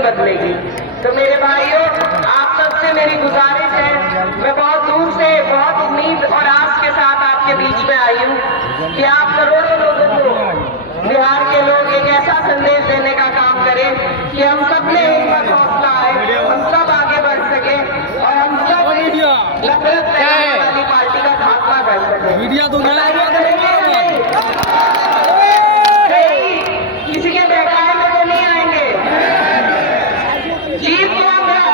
नहीं बदलेगी। तो मेरे भाइयों, आप सबसे मेरी गुजारिश है, मैं बहुत दूर से बहुत उम्मीद और आस के साथ आपके बीच में आई हूँ कि आप करोड़ों लोगों को, बिहार के लोग, एक ऐसा संदेश देने का काम करें कि हम सब में हिम्मत हौसला आए, हम सब आगे बढ़ सके और हम सब नफरत फैलाने वाली पार्टी का खात्मा कर सके। किसी के बहकाए में तो नहीं आएंगे। जीत कौन है?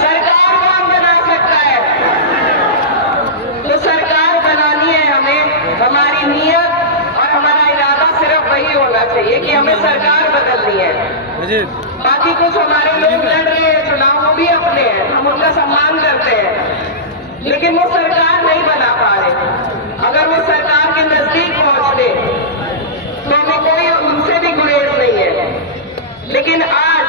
सरकार कौन बना सकता है? तो सरकार बनानी है हमें। हमारी नीयत और हमारा इरादा सिर्फ वही होना चाहिए कि हमें सरकार बदलनी है। बाकी कुछ हमारे लोग लड़ रहे हैं चुनाव, वो भी अपने हैं, हम उनका सम्मान करते हैं, लेकिन वो सरकार नहीं बना पा रहे। अगर वो सरकार के नजदीक पहुंचते तो हमें कोई उनसे भी गुरेज नहीं है। लेकिन आज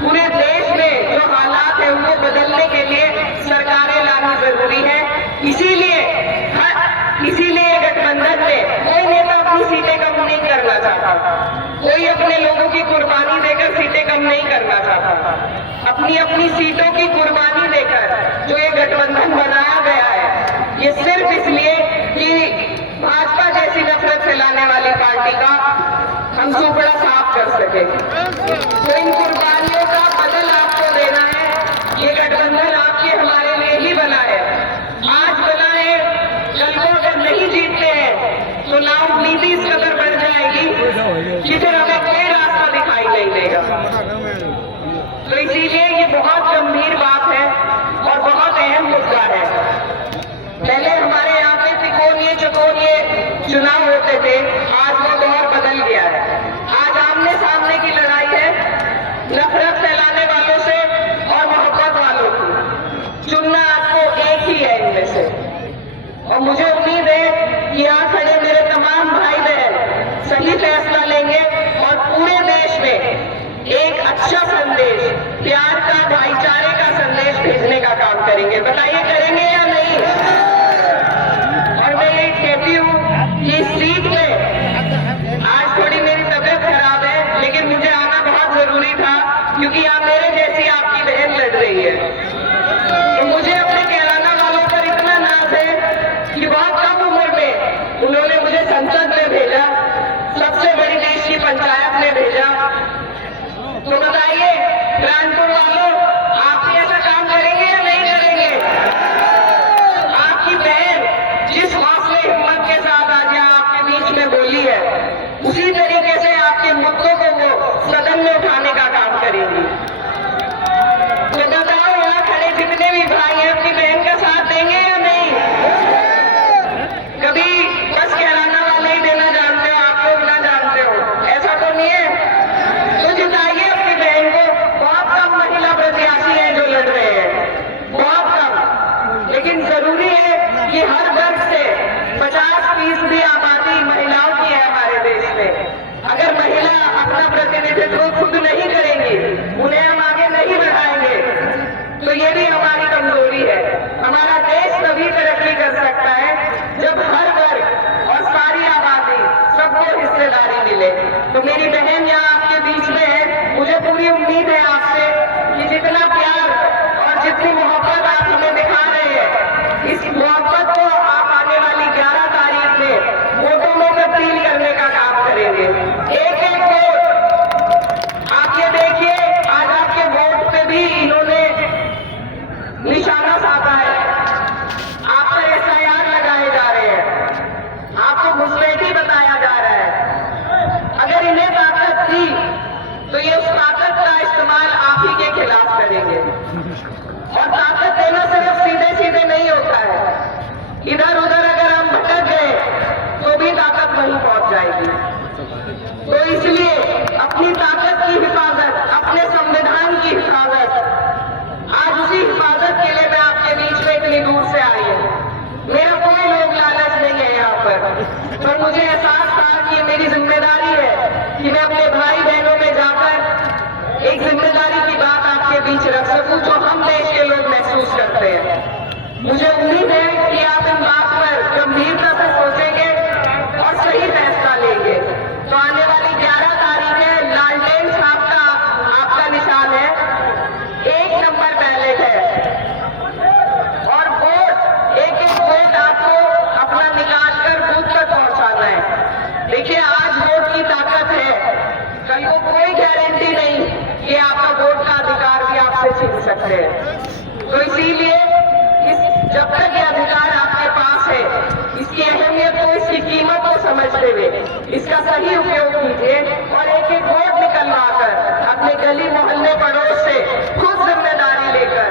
पूरे देश में जो हालात है उनको बदलने के लिए सरकारें लानी जरूरी है। इसीलिए गठबंधन में कोई नेता अपनी सीटें कम नहीं करना चाहता, कोई अपने लोगों की कुर्बानी देकर सीटें कम नहीं करना चाहता। अपनी अपनी सीटों की कुर्बानी देकर जो ये गठबंधन बनाया गया है, ये सिर्फ इसलिए कि भाजपा जैसी नफरत फैलाने वाली पार्टी का हम सुपड़ा साफ कर सके। तो इन कुर्बानियों का बदल आपको देना है। ये गठबंधन आपके हमारे लिए ही बना है, आज बना है, कल को अगर नहीं जीतते हैं तो नाउम्मीदी इस कदर बढ़ जाएगी कि फिर हमें कोई रास्ता दिखाई नहीं देगा। तो इसीलिए ये बहुत गंभीर बात है और बहुत अहम मुद्दा है। पहले हमारे यहाँ पे तिकोनिए चकोनिए चुनाव होते थे, आज वो दौर बदल गया है। आज आमने सामने की लड़ाई है, नफरत फैलाने वालों से और मोहब्बत वालों की। चुनना आपको एक ही है इनमें से, और मुझे उम्मीद है कि यहाँ खड़े मेरे तमाम भाई बहन सही फैसला लेंगे और पूरे देश में एक अच्छा संदेश, प्यार का, भाईचारे का संदेश भेजने का काम करेंगे। बताइए करेंगे या नहीं? और मैं ये कहती हूँ कि इस सीट में आज थोड़ी मेरी तबीयत खराब है, लेकिन मुझे आना बहुत जरूरी था क्योंकि यहाँ मेरे जैसी आपकी बहन लड़ रही है। तो मुझे अपने कैराना वालों पर इतना नाज है कि बहुत कम उम्र में उन्होंने मुझे संसद में भेजा, सबसे बड़ी देश की पंचायत में भेजा। तो बताइए कानपुर वालों, आप भी ऐसा काम करेंगे या नहीं करेंगे? आपकी बहन जिस हौसले हिम्मत के साथ आज यहाँ आपके बीच में बोली है, उसी तरीके से आपके मुद्दों को वो सदन में उठाने का काम करेंगी। तो बताओ यहाँ खड़े जितने भी भाई हैं, अपनी बहन का साथ देंगे या नहीं? कभी बस कैराना वाले ही देना जानते हो, आप लोग ना जानते हो, ऐसा तो नहीं है? तो जिताइए अपनी बहन को। बहुत कम महिला प्रत्याशी हैं जो लड़ रहे हैं, बहुत कम, लेकिन जरूरी है कि हर वर्ग से 50% आबादी महिलाओं की है हमारे देश में। अगर महिला अपना प्रतिनिधित्व खुद नहीं करेंगी, उन्हें हम आगे नहीं बढ़ाएंगे, तो ये भी हमारी कमजोरी है। हमारा देश तभी तरक्की कर सकता है जब हर वर्ग और सारी आबादी सबको हिस्सेदारी मिले। तो मेरी बहन यहाँ आपके बीच में है, मुझे पूरी उम्मीद है आपसे कि जितना प्यार और जितनी मोहब्बत आप हमें दिखा रहे हैं, इस मोहब्बत को आप आने वाली 11 तारीख में वोटों में तब्दील करने का काम करेंगे। एक एक वोट, आप ये देखिए आज आपके वोट पे भी इन्होंने निशाना साधा है, आप पर SIR लगाए जा रहे हैं, आपको घुसपैठी बताया जा रहा है। अगर इन्हें ताकत थी तो ये उस ताकत का इस्तेमाल आप ही के खिलाफ करेंगे। और ताकत देना सिर्फ सीधे सीधे नहीं होता है, इधर उधर अगर हम भटक गए तो भी ताकत वहीं पहुंच जाएगी। तो इसलिए अपनी ताकत की हिफाजत, अपने संविधान की हिफाजत, आज उसी हिफाजत के लिए मैं आपके बीच में इतनी दूर से आई हूँ। मेरा कोई लोग लालच नहीं है यहाँ पर मुझे एहसास था कि मेरी जिम्मेदारी है कि मैं अपने भाई बहनों में जाकर एक जिम्मेदारी की बात आपके बीच रख सकूं जो हम देश के लोग महसूस करते हैं। मुझे उम्मीद है कि आप इन बात पर गंभीरता से सोचेंगे और सही फैसला लेंगे। तो आने वाली 11 तारीख है, लालटेन छाप का समझते हुए इसका सही उपयोग कीजिए और एक एक वोट निकलवा कर अपने गली मोहल्ले पड़ोस से खुद जिम्मेदारी लेकर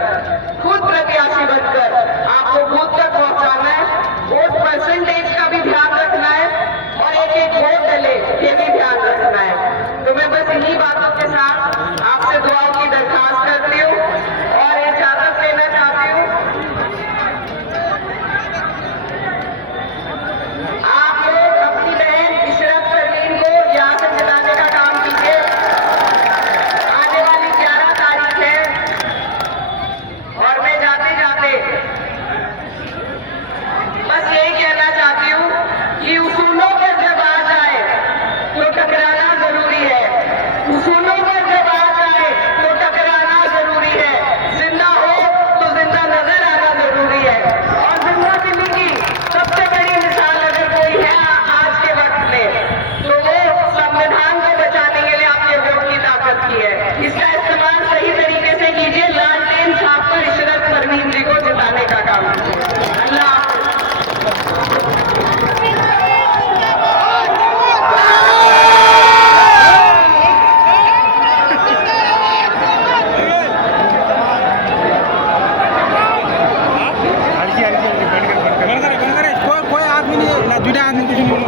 खुद प्रत्याशी बनकर आपको बूथ तक पहुंचाना है। वोट परसेंटेज का भी ध्यान रखना है और एक एक वोट डले ये भी ध्यान रखना है। तो मैं बस इन्हीं बातों के साथ आपसे दुआओं की दरखास्त करती हूँ और इजाजत लेना चाहती हूँ। आप लोग अपनी बहन इशरत परवीन को यहाँ से जिताने का काम कीजिए। आने वाली 11 तारीख है और मैं जाते जाते बस यही कहना चाहती हूँ कि उसूलों पर जब आ जाए तो टकराना जरूरी है। उसूलों पर जब आ जाए तो टकराना जरूरी है। जिंदा हो तो जिंदा नजर आना जरूरी है। और जिंदा दिल्ली की सबसे बड़ी मिसाल अगर कोई है आज के वक्त में तो वो संविधान को बचाने के लिए आपके वोट की ताकत की है। इसका इस्तेमाल सही तरीके से कीजिए। लालटेन छाप पर इशरत परवीन जी को जिताने का काम कीजिए। अल्लाह कोई आदमी नहीं, ना जुड़ा आदमी कुछ नहीं।